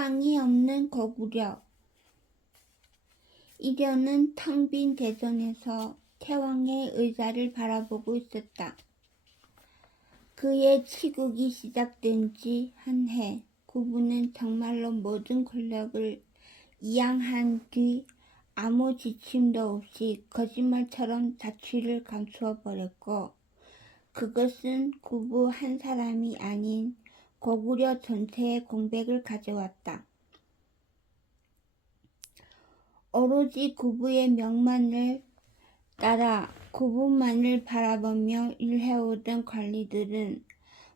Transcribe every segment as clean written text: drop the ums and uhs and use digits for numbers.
태왕이 없는 고구려. 이련은 텅 빈 대전에서 태왕의 의자를 바라보고 있었다. 그의 치국이 시작된 지 한 해, 구부는 정말로 모든 권력을 이양한 뒤 아무 지침도 없이 거짓말처럼 자취를 감추어 버렸고, 그것은 구부 한 사람이 아닌 고구려 전체의 공백을 가져왔다. 오로지 구부의 명만을 따라 구부만을 바라보며 일해오던 관리들은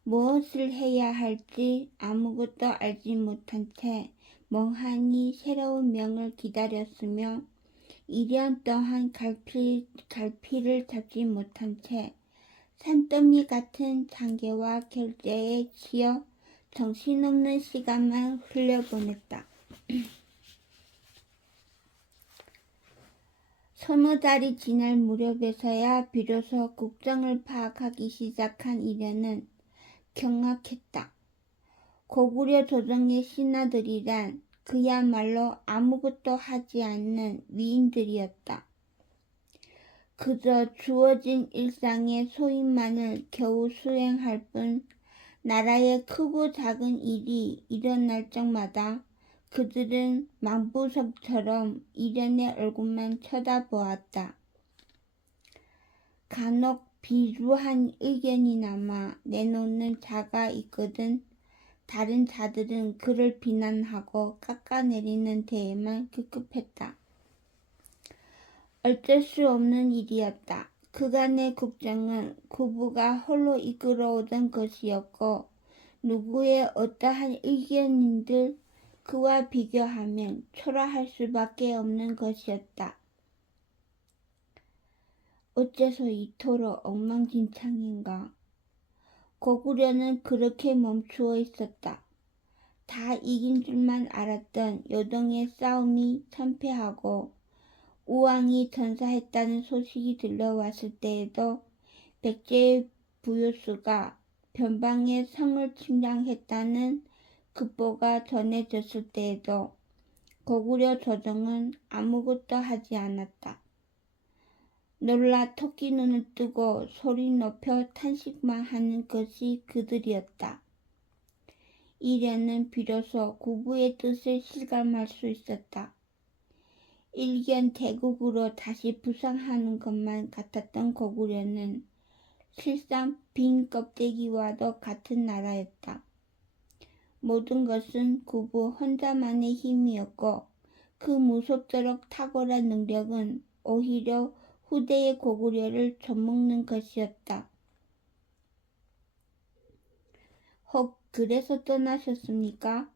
무엇을 해야 할지 아무것도 알지 못한 채 멍하니 새로운 명을 기다렸으며, 1년 동안 갈피를 잡지 못한 채 산더미 같은 장계와 결제에 치여 정신없는 시간만 흘려보냈다. 서너 달이 지날 무렵에서야 비로소 국정을 파악하기 시작한 이련은 경악했다. 고구려 조정의 신하들이란 그야말로 아무것도 하지 않는 위인들이었다. 그저 주어진 일상의 소임만을 겨우 수행할 뿐, 나라의 크고 작은 일이 일어날 적마다 그들은 망부석처럼 이련의 얼굴만 쳐다보았다. 간혹 비루한 의견이나마 내놓는 자가 있거든 다른 자들은 그를 비난하고 깎아내리는 데에만 급급했다. 어쩔 수 없는 일이었다. 그간의 국정은 구부가 홀로 이끌어오던 것이었고, 누구의 어떠한 의견인들 그와 비교하면 초라할 수밖에 없는 것이었다. 어째서 이토록 엉망진창인가? 고구려는 그렇게 멈추어 있었다. 다 이긴 줄만 알았던 요동의 싸움이 참패하고 우왕이 전사했다는 소식이 들려왔을 때에도 백제의 부요수가 변방의 성을 침략했다는 급보가 전해졌을 때에도 고구려 조정은 아무것도 하지 않았다. 놀라 토끼 눈을 뜨고 소리 높여 탄식만 하는 것이 그들이었다. 이련은 비로소 구부의 뜻을 실감할 수 있었다. 일견대국으로 다시 부상하는 것만 같았던 고구려는 실상 빈 껍데기와도 같은 나라였다. 모든 것은 구부 혼자만의 힘이었고, 그 무섭도록 탁월한 능력은 오히려 후대의 고구려를 좀먹는 것이었다. 혹 그래서 떠나셨습니까?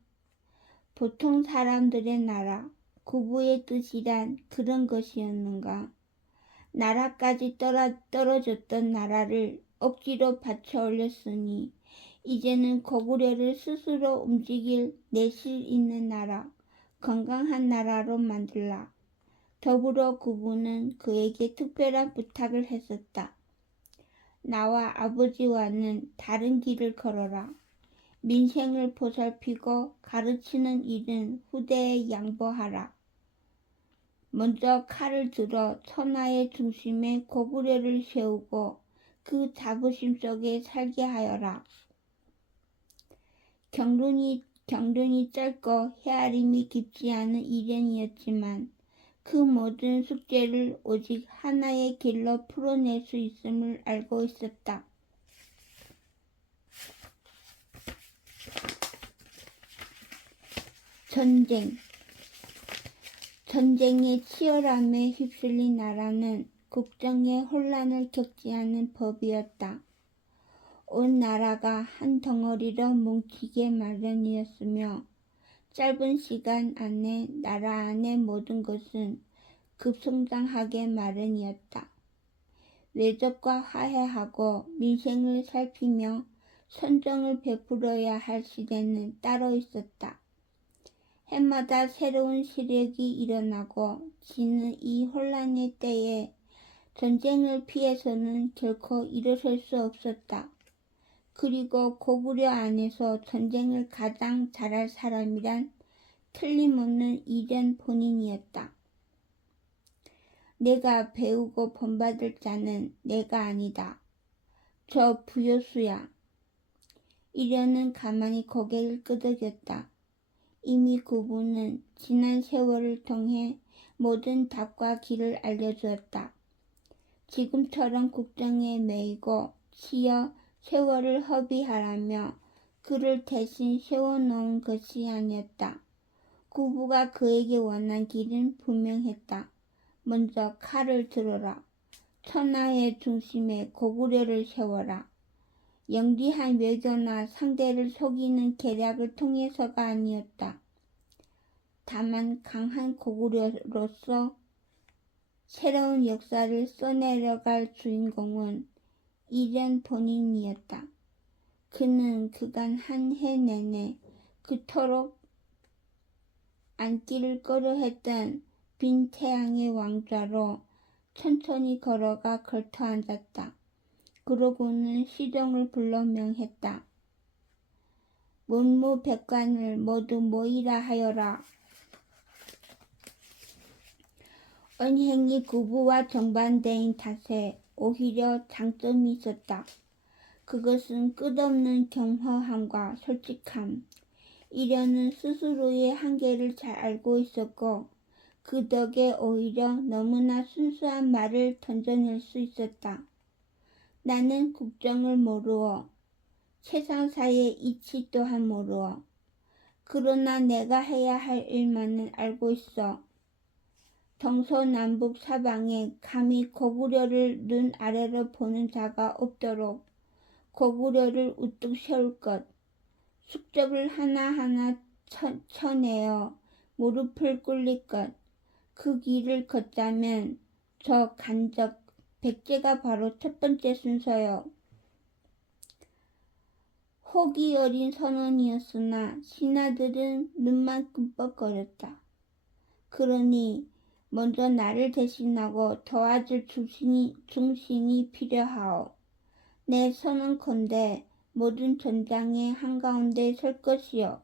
보통 사람들의 나라, 구부의 뜻이란 그런 것이었는가? 나라까지 떨어졌던 나라를 억지로 받쳐 올렸으니 이제는 고구려를 스스로 움직일 내실 있는 나라, 건강한 나라로 만들라. 더불어 구부는 그에게 특별한 부탁을 했었다. 나와 아버지와는 다른 길을 걸어라. 민생을 보살피고 가르치는 일은 후대에 양보하라. 먼저 칼을 들어 천하의 중심에 고구려를 세우고 그 자부심 속에 살게 하여라. 경륜이 짧고 헤아림이 깊지 않은 이련이었지만 그 모든 숙제를 오직 하나의 길로 풀어낼 수 있음을 알고 있었다. 전쟁의 치열함에 휩쓸린 나라는 국정의 혼란을 겪지 않은 법이었다. 온 나라가 한 덩어리로 뭉치게 마련이었으며, 짧은 시간 안에 나라 안의 모든 것은 급성장하게 마련이었다. 외적과 화해하고 민생을 살피며 선정을 베풀어야 할 시대는 따로 있었다. 해마다 새로운 세력이 일어나고 지는 이 혼란의 때에 전쟁을 피해서는 결코 일어설 수 없었다. 그리고 고구려 안에서 전쟁을 가장 잘할 사람이란 틀림없는 이ren 본인이었다. 내가 배우고 본받을 자는 내가 아니다. 저 부요수야. 이련은 가만히 고개를 끄덕였다. 이미 구부는 지난 세월을 통해 모든 답과 길을 알려주었다. 지금처럼 국정에 매이고 치여 세월을 허비하라며 그를 대신 세워놓은 것이 아니었다. 구부가 그에게 원한 길은 분명했다. 먼저 칼을 들어라. 천하의 중심에 고구려를 세워라. 영리한 외교나 상대를 속이는 계략을 통해서가 아니었다. 다만 강한 고구려로서 새로운 역사를 써내려갈 주인공은 이ren 본인이었다. 그는 그간 한 해 내내 그토록 앉기를 꺼려했던 빈 태양의 왕좌로 천천히 걸어가 걸터앉았다. 그러고는 시정을 불러 명했다. 문무백관을 모두 모이라 하여라. 언행이 구부와 정반대인 탓에 오히려 장점이 있었다. 그것은 끝없는 겸허함과 솔직함. 이련은 스스로의 한계를 잘 알고 있었고 그 덕에 오히려 너무나 순수한 말을 던져낼 수 있었다. 나는 국정을 모르어 세상사의 이치 또한 모르어 그러나 내가 해야 할 일만은 알고 있어. 동서남북 사방에 감히 고구려를 눈 아래로 보는 자가 없도록 고구려를 우뚝 세울 것, 숙적을 하나하나 쳐내어 무릎을 꿇릴 것, 그 길을 걷자면 저 간적 백제가 바로 첫 번째 순서요. 혹이 어린 선언이었으나 신하들은 눈만 끔뻑거렸다. 그러니 먼저 나를 대신하고 도와줄 중신이 필요하오. 내 선언컨대 모든 전장의 한가운데 설 것이요.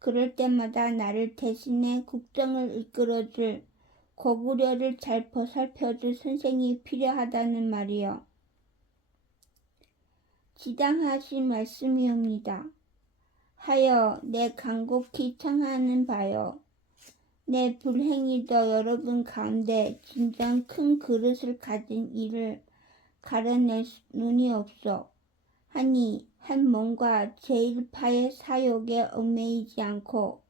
그럴 때마다 나를 대신해 국정을 이끌어줄 고구려를 잘 보살펴줄 선생이 필요하다는 말이요. 지당하신 말씀이옵니다. 하여 내 간곡히 청하는 바요. 내 불행히도 여러분 가운데 진정 큰 그릇을 가진 이를 가려낼 눈이 없소. 하니 한 몸과 제1파의 사욕에 얽매이지 않고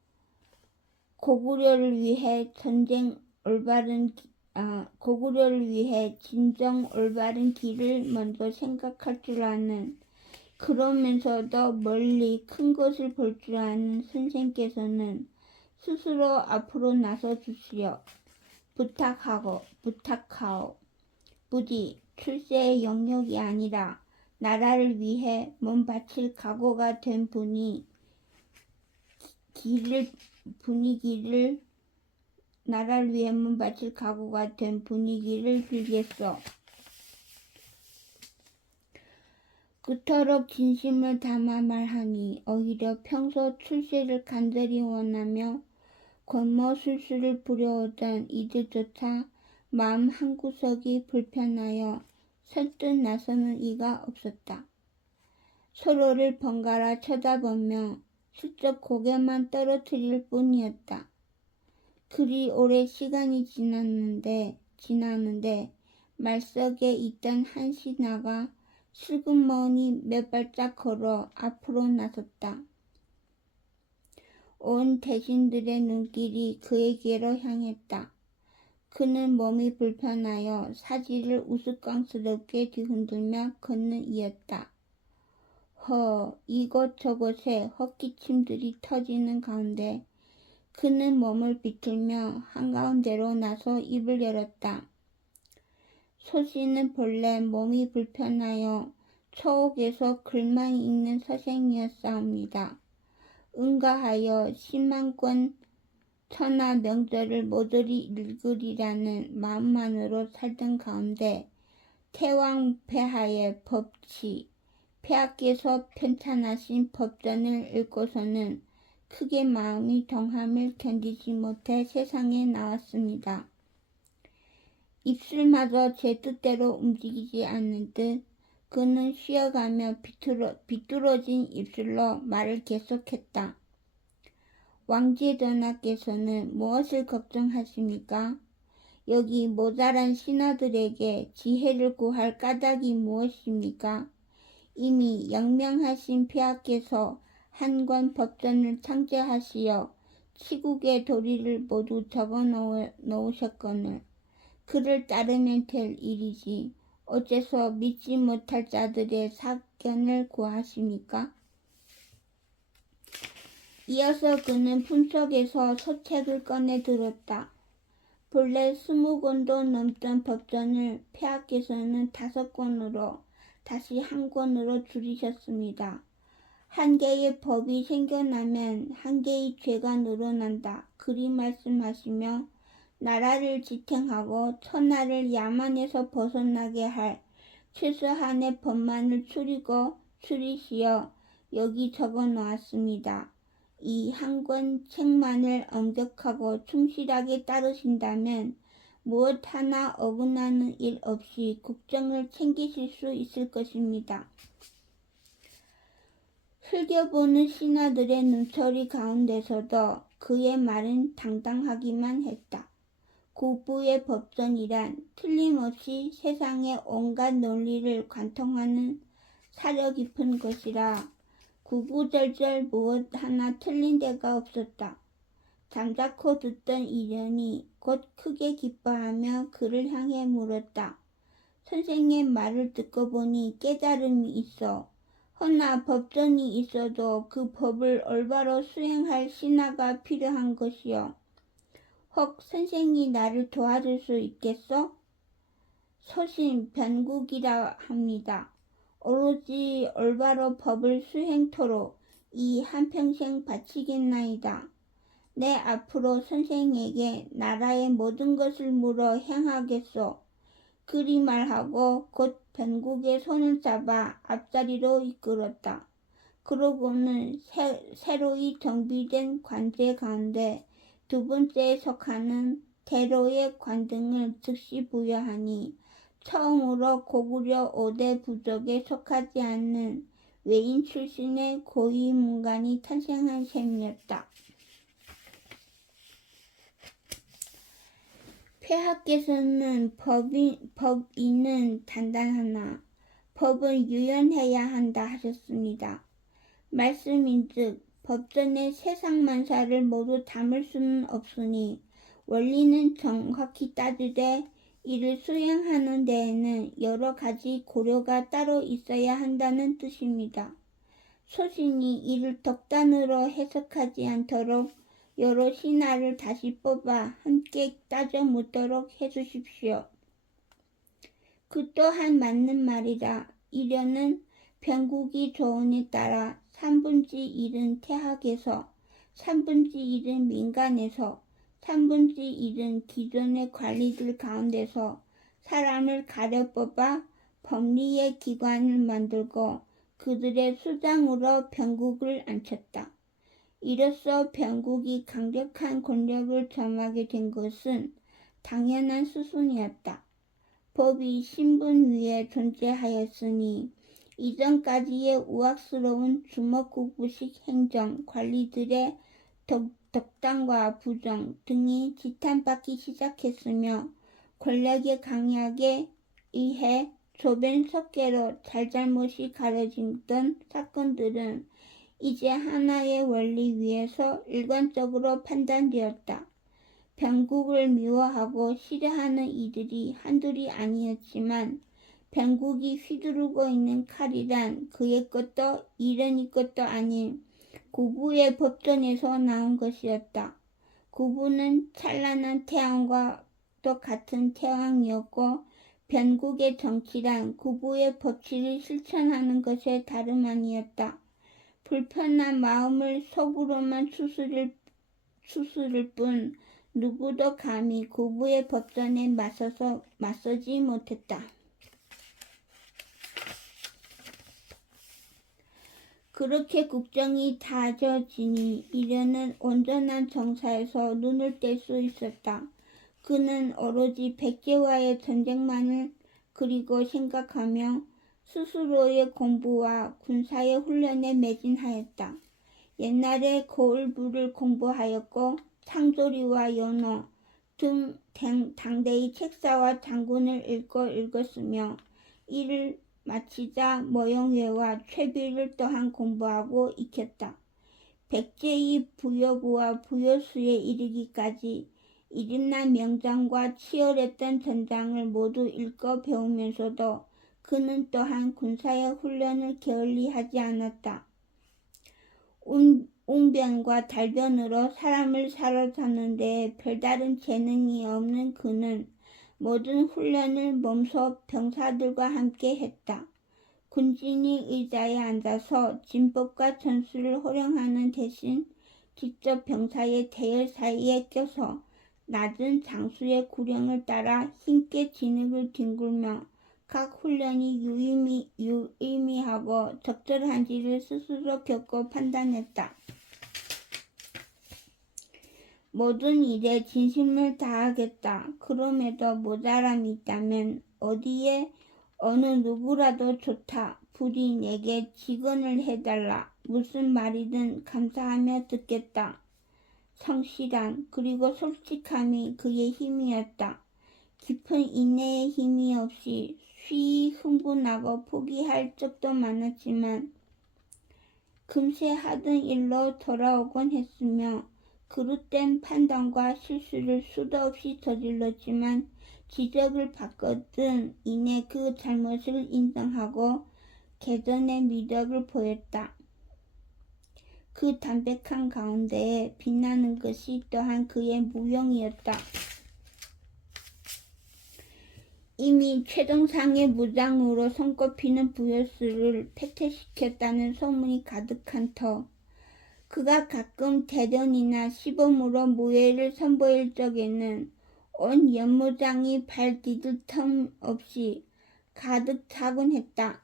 고구려를 위해 진정 올바른 길을 먼저 생각할 줄 아는, 그러면서도 멀리 큰 것을 볼 줄 아는 선생께서는 스스로 앞으로 나서 주시오. 부탁하오. 부디 출세의 영역이 아니라 나라를 위해 몸 바칠 각오가 된 나라를 위해 몸 바칠 각오가 된 분위기를 빌겠소. 그토록 진심을 담아 말하니 오히려 평소 출세를 간절히 원하며 권모술수를 부려오던 이들조차 마음 한구석이 불편하여 선뜻 나서는 이가 없었다. 서로를 번갈아 쳐다보며 슬쩍 고개만 떨어뜨릴 뿐이었다. 그리 오래 시간이 지났는데 말석에 있던 한 신하가 슬그머니 몇 발짝 걸어 앞으로 나섰다. 온 대신들의 눈길이 그에게로 향했다. 그는 몸이 불편하여 사지를 우스꽝스럽게 뒤흔들며 걷는 이였다. 이곳저곳에 헛기침들이 터지는 가운데 그는 몸을 비틀며 한가운데로 나서 입을 열었다. 소씨는 본래 몸이 불편하여 초옥에서 글만 읽는 서생이었사옵니다. 응가하여 10만권 천하 명절을 모조리 읽으리라는 마음만으로 살던 가운데 태왕 폐하의 법치, 폐하께서 편찬하신 법전을 읽고서는 크게 마음이 동함을 견디지 못해 세상에 나왔습니다. 입술마저 제 뜻대로 움직이지 않는 듯 그는 쉬어가며 비뚤어진 입술로 말을 계속했다. 왕제 전하께서는 무엇을 걱정하십니까? 여기 모자란 신하들에게 지혜를 구할 까닭이 무엇입니까? 이미 영명하신 폐하께서 한 권 법전을 창제하시어 치국의 도리를 모두 적어 놓으셨거늘 그를 따르면 될 일이지 어째서 믿지 못할 자들의 사견을 구하십니까? 이어서 그는 품속에서 서책을 꺼내 들었다. 본래 20권도 넘던 법전을 폐하께서는 5권으로 다시 1권으로 줄이셨습니다. 한 개의 법이 생겨나면 한 개의 죄가 늘어난다. 그리 말씀하시며 나라를 지탱하고 천하를 야만에서 벗어나게 할 최소한의 법만을 추리시어 여기 적어 놓았습니다. 이 한 권 책만을 엄격하고 충실하게 따르신다면 무엇 하나 어긋나는 일 없이 국정을 챙기실 수 있을 것입니다. 흘겨보는 신하들의 눈초리 가운데서도 그의 말은 당당하기만 했다. 국부의 법전이란 틀림없이 세상의 온갖 논리를 관통하는 사려 깊은 것이라 구구절절 무엇 하나 틀린 데가 없었다. 잠자코 듣던 이련이 곧 크게 기뻐하며 그를 향해 물었다. 선생의 말을 듣고 보니 깨달음이 있어. 허나 법전이 있어도 그 법을 올바로 수행할 신하가 필요한 것이요. 혹 선생이 나를 도와줄 수 있겠소? 소신 변국이라 합니다. 오로지 올바로 법을 수행토록 이 한평생 바치겠나이다. 내 앞으로 선생에게 나라의 모든 것을 물어 행하겠소. 그리 말하고 곧 변국의 손을 잡아 앞자리로 이끌었다. 그러고는 새로이 정비된 관제 가운데 2번째에 속하는 대로의 관등을 즉시 부여하니 처음으로 고구려 5대 부족에 속하지 않는 외인 출신의 고위 문관이 탄생한 셈이었다. 폐하께서는 법인은 단단하나 법은 유연해야 한다 하셨습니다. 말씀인즉 법전의 세상만사를 모두 담을 수는 없으니 원리는 정확히 따지되 이를 수행하는 데에는 여러 가지 고려가 따로 있어야 한다는 뜻입니다. 소신이 이를 덕단으로 해석하지 않도록 여러 신하를 다시 뽑아 함께 따져 묻도록 해주십시오. 그 또한 맞는 말이라. 이련은 변국이 조언에 따라 3분지 1은 태학에서 3분지 1은 민간에서 3분지 1은 기존의 관리들 가운데서 사람을 가려 뽑아 법리의 기관을 만들고 그들의 수장으로 변국을 앉혔다. 이로써 변국이 강력한 권력을 점하게 된 것은 당연한 수순이었다. 법이 신분 위에 존재하였으니 이전까지의 우악스러운 주먹구구식 행정 관리들의 덕단과 부정 등이 지탄받기 시작했으며 권력의 강약에 의해 좁은 섭계로 잘잘못이 가려지던 사건들은 이제 하나의 원리 위에서 일관적으로 판단되었다. 변국을 미워하고 싫어하는 이들이 한둘이 아니었지만 변국이 휘두르고 있는 칼이란 그의 것도 이련이 것도 아닌 구부의 법전에서 나온 것이었다. 구부는 찬란한 태양과 또 같은 태양이었고 변국의 정치란 구부의 법치를 실천하는 것에 다름 아니었다. 불편한 마음을 속으로만 추스를 뿐 누구도 감히 구부의 법전에 맞서지 못했다. 그렇게 국정이 다져지니 이련은 온전한 정사에서 눈을 뗄 수 있었다. 그는 오로지 백제와의 전쟁만을 그리고 생각하며 스스로의 공부와 군사의 훈련에 매진하였다. 옛날에 거울부를 공부하였고 창조리와 연호 등 당대의 책사와 장군을 읽었으며 이를 마치자 모형외와 최비를 또한 공부하고 익혔다. 백제의 부여구와 부여수에 이르기까지 이름난 명장과 치열했던 전장을 모두 읽어 배우면서도 그는 또한 군사의 훈련을 게을리하지 않았다. 웅변과 달변으로 사람을 사로잡는 데 별다른 재능이 없는 그는 모든 훈련을 몸소 병사들과 함께 했다. 군진이 의자에 앉아서 진법과 전술을 호령하는 대신 직접 병사의 대열 사이에 껴서 낮은 장수의 구령을 따라 힘께 진흙을 뒹굴며 각 훈련이 유의미하고 적절한지를 스스로 겪고 판단했다. 모든 일에 진심을 다하겠다. 그럼에도 모자람이 있다면 어디에 어느 누구라도 좋다. 부디 내게 직언을 해달라. 무슨 말이든 감사하며 듣겠다. 성실함 그리고 솔직함이 그의 힘이었다. 깊은 인내의 힘이 없이 쉬이 흥분하고 포기할 적도 많았지만 금세 하던 일로 돌아오곤 했으며 그릇된 판단과 실수를 수도 없이 저질렀지만 지적을 받거든 이내 그 잘못을 인정하고 개선의 미덕을 보였다. 그 담백한 가운데에 빛나는 것이 또한 그의 무용이었다. 이미 최동상의 무장으로 손꼽히는 부여수를 패퇴시켰다는 소문이 가득한 터 그가 가끔 대련이나 시범으로 무예를 선보일 적에는 온 연무장이 발 디딜 틈 없이 가득 차곤 했다.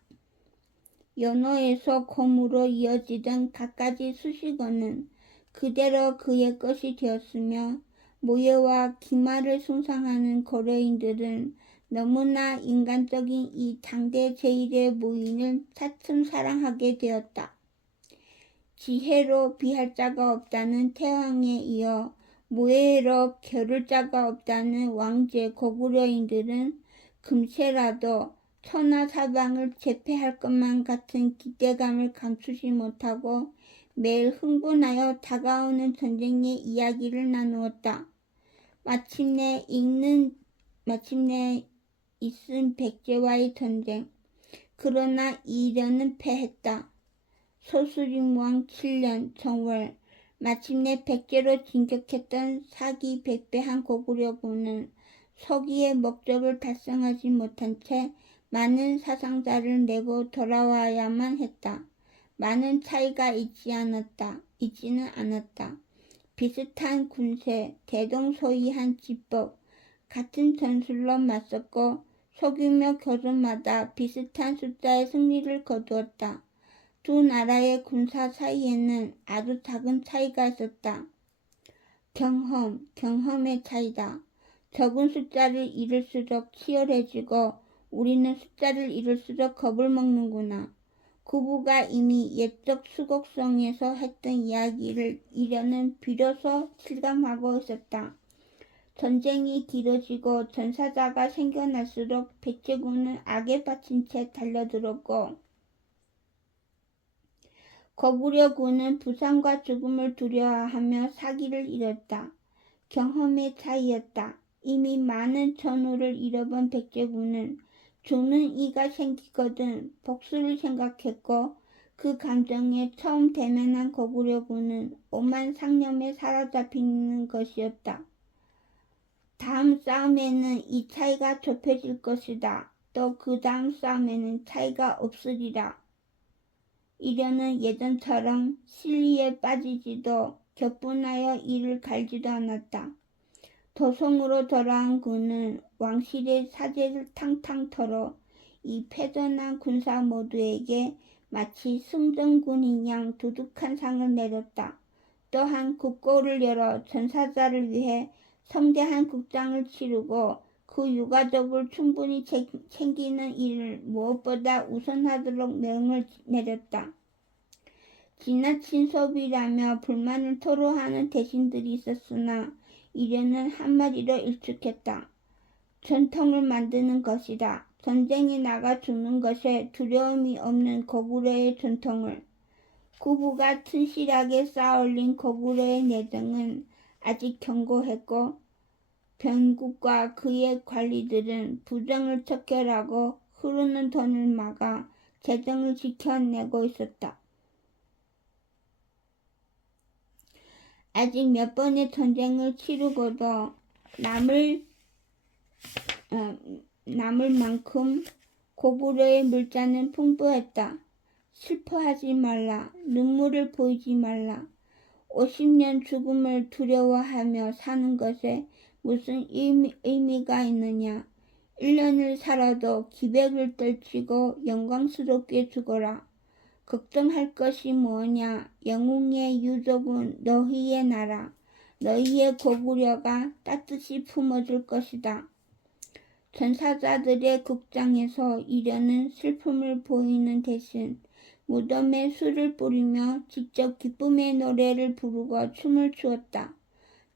연호에서 곰으로 이어지던 갖가지 수식어는 그대로 그의 것이 되었으며 무예와 기마를 숭상하는 고려인들은 너무나 인간적인 이 당대 제1의 무인을 차츰 사랑하게 되었다. 지혜로 비할 자가 없다는 태왕에 이어 무예로 겨룰 자가 없다는 왕제 고구려인들은 금세라도 천하사방을 제패할 것만 같은 기대감을 감추지 못하고 매일 흥분하여 다가오는 전쟁의 이야기를 나누었다. 마침내 있은 백제와의 전쟁. 그러나 이련은 패했다. 소수림왕 7년 정월 마침내 백제로 진격했던 사기 백배한 고구려군은 서기의 목적을 달성하지 못한 채 많은 사상자를 내고 돌아와야만 했다. 많은 차이가 있지는 않았다. 비슷한 군세, 대동소이한 지법, 같은 전술로 맞섰고 소규모 교전마다 비슷한 숫자의 승리를 거두었다. 두 나라의 군사 사이에는 아주 작은 차이가 있었다. 경험의 차이다. 적은 숫자를 잃을수록 치열해지고 우리는 숫자를 잃을수록 겁을 먹는구나. 구부가 이미 옛적 수곡성에서 했던 이야기를 이련은 비로소 실감하고 있었다. 전쟁이 길어지고 전사자가 생겨날수록 백제군은 악에 빠진 채 달려들었고 고구려군은 부상과 죽음을 두려워하며 사기를 잃었다. 경험의 차이였다. 이미 많은 전우를 잃어본 백제군은 죽는 이가 생기거든 복수를 생각했고 그 감정에 처음 대면한 고구려군은 오만 상념에 사로잡히는 것이었다. 다음 싸움에는 이 차이가 좁혀질 것이다. 또 그 다음 싸움에는 차이가 없으리라. 이련은 예전처럼 실리에 빠지지도 격분하여 이를 갈지도 않았다. 도성으로 돌아온 그는 왕실의 사제를 탕탕 털어 이 패전한 군사 모두에게 마치 승전군인 양 두둑한 상을 내렸다. 또한 국고를 열어 전사자를 위해 성대한 국장을 치르고 그 유가족을 충분히 챙기는 일을 무엇보다 우선하도록 명을 내렸다. 지나친 소비라며 불만을 토로하는 대신들이 있었으나 이련은 한마디로 일축했다. 전통을 만드는 것이다. 전쟁에 나가 죽는 것에 두려움이 없는 고구려의 전통을. 구부가 튼실하게 쌓아올린 고구려의 내정은 아직 견고했고 변국과 그의 관리들은 부정을 척결하고 흐르는 돈을 막아 재정을 지켜내고 있었다. 아직 몇 번의 전쟁을 치르고도 남을 만큼 고구려의 물자는 풍부했다. 슬퍼하지 말라. 눈물을 보이지 말라. 50년 죽음을 두려워하며 사는 것에 무슨 의미가 있느냐. 1년을 살아도 기백을 떨치고 영광스럽게 죽어라. 걱정할 것이 뭐냐. 영웅의 유족은 너희의 나라, 너희의 고구려가 따뜻이 품어줄 것이다. 전사자들의 국장에서 이련은 슬픔을 보이는 대신 무덤에 술을 뿌리며 직접 기쁨의 노래를 부르고 춤을 추었다.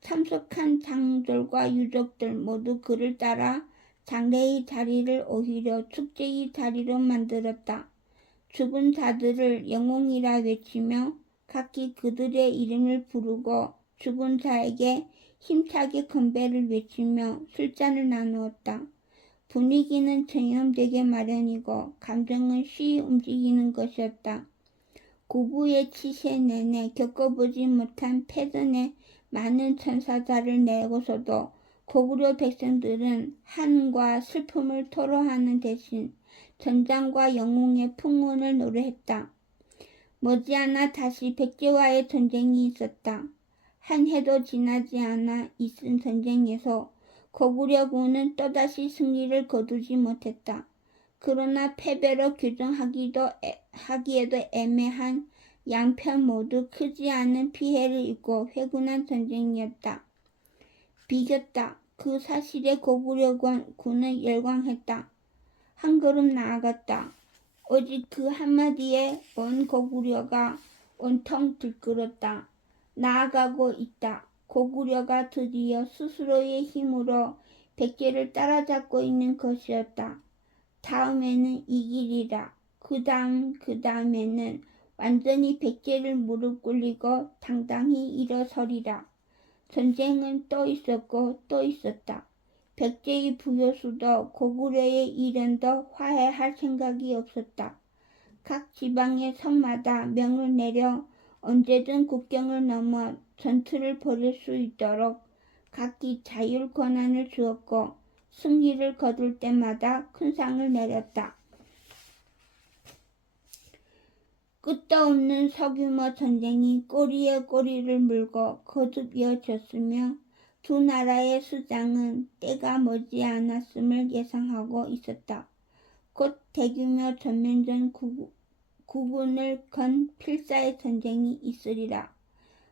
참석한 장졸과 유족들 모두 그를 따라 장례의 자리를 오히려 축제의 자리로 만들었다. 죽은 자들을 영웅이라 외치며 각기 그들의 이름을 부르고 죽은 자에게 힘차게 건배를 외치며 술잔을 나누었다. 분위기는 전염되게 마련이고 감정은 쉬이 움직이는 것이었다. 구부의 치세 내내 겪어보지 못한 패전에 많은 전사자를 내고서도 고구려 백성들은 한과 슬픔을 토로하는 대신 전장과 영웅의 풍운을 노래했다. 머지않아 다시 백제와의 전쟁이 있었다. 한 해도 지나지 않아 있은 전쟁에서 고구려군은 또다시 승리를 거두지 못했다. 그러나 패배로 규정하기에도 애매한 양편 모두 크지 않은 피해를 입고 회군한 전쟁이었다. 비겼다. 그 사실에 고구려군은 열광했다. 한 걸음 나아갔다. 오직 그 한마디에 온 고구려가 온통 들끓었다. 나아가고 있다. 고구려가 드디어 스스로의 힘으로 백제를 따라잡고 있는 것이었다. 다음에는 이기리라. 그 다음에는 완전히 백제를 무릎 꿇리고 당당히 일어서리라. 전쟁은 또 있었고 또 있었다. 백제의 부교수도 고구려의 이련도 화해할 생각이 없었다. 각 지방의 성마다 명을 내려 언제든 국경을 넘어 전투를 벌일 수 있도록 각기 자율 권한을 주었고 승리를 거둘 때마다 큰 상을 내렸다. 끝도 없는 소규모 전쟁이 꼬리에 꼬리를 물고 거듭 이어졌으며 두 나라의 수장은 때가 머지않았음을 예상하고 있었다. 곧 대규모 전면전 구군을 건 필사의 전쟁이 있으리라.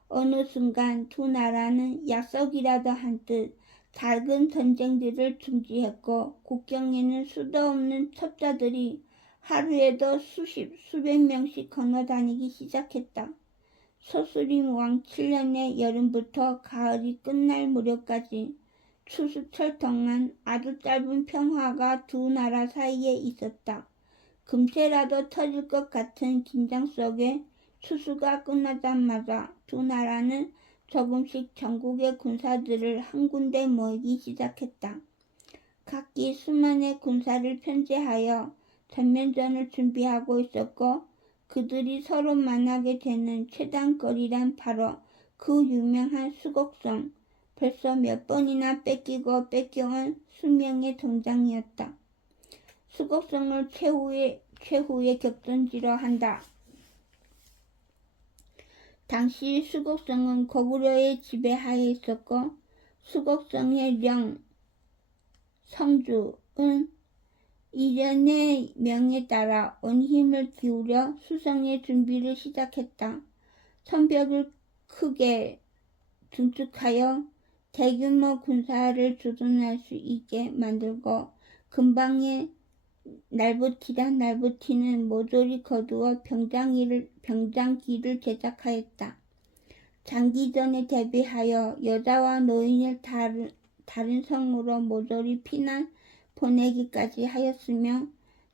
어느 순간 두 나라는 약속이라도 한 듯 작은 전쟁들을 중지했고 국경에는 수도 없는 첩자들이 하루에도 수백 명씩 건너다니기 시작했다. 소수림 왕 7년의 여름부터 가을이 끝날 무렵까지 추수철 동안 아주 짧은 평화가 두 나라 사이에 있었다. 금세라도 터질 것 같은 긴장 속에 추수가 끝나자마자 두 나라는 조금씩 전국의 군사들을 한 군데 모이기 시작했다. 각기 수만의 군사를 편제하여 전면전을 준비하고 있었고 그들이 서로 만나게 되는 최단거리란 바로 그 유명한 수곡성, 벌써 몇 번이나 뺏기고 뺏겨온 수명의 동장이었다. 수곡성을 최후의 격전지로 한다. 당시 수곡성은 고구려의 지배하에 있었고 수곡성의 령, 성주은 이련의 명에 따라 온 힘을 기울여 수성의 준비를 시작했다. 성벽을 크게 증축하여 대규모 군사를 주둔할 수 있게 만들고 근방에 날부티는 모조리 거두어 병장기를 제작하였다. 장기전에 대비하여 여자와 노인을 다른 성으로 모조리 피난 보내기까지 하였으며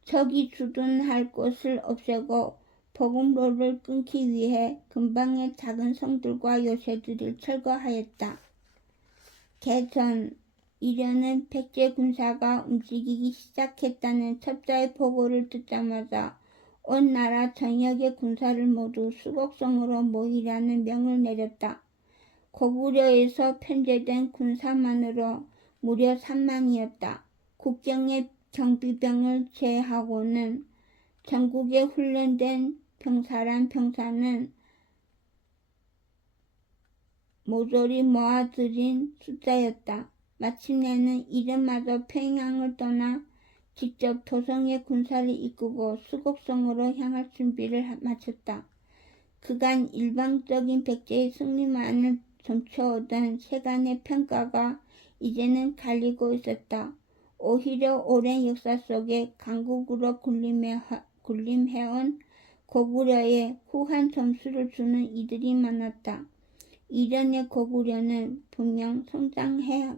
적이 주둔할 곳을 없애고 보급로를 끊기 위해 근방의 작은 성들과 요새들을 철거하였다. 개전 이련은 백제 군사가 움직이기 시작했다는 첩자의 보고를 듣자마자 온 나라 전역의 군사를 모두 수곡성으로 모이라는 명을 내렸다. 고구려에서 편제된 군사만으로 무려 3만이었다. 국경의 경비병을 제하고는 전국에 훈련된 병사는 모조리 모아들인 숫자였다. 마침내는 이른마저 평양을 떠나 직접 도성의 군사를 이끌고 수곡성으로 향할 준비를 마쳤다. 그간 일방적인 백제의 승리만을 점쳐오던 세간의 평가가 이제는 갈리고 있었다. 오히려 오랜 역사 속에 강국으로 군림해온 고구려에 후한 점수를 주는 이들이 많았다. 이련의 고구려는 분명 성장해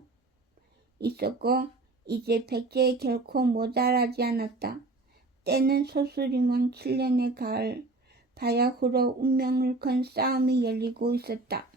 있었고 이제 백제에 결코 모자라지 않았다. 때는 소수림왕 7년의 가을, 바야흐로 운명을 건 싸움이 열리고 있었다.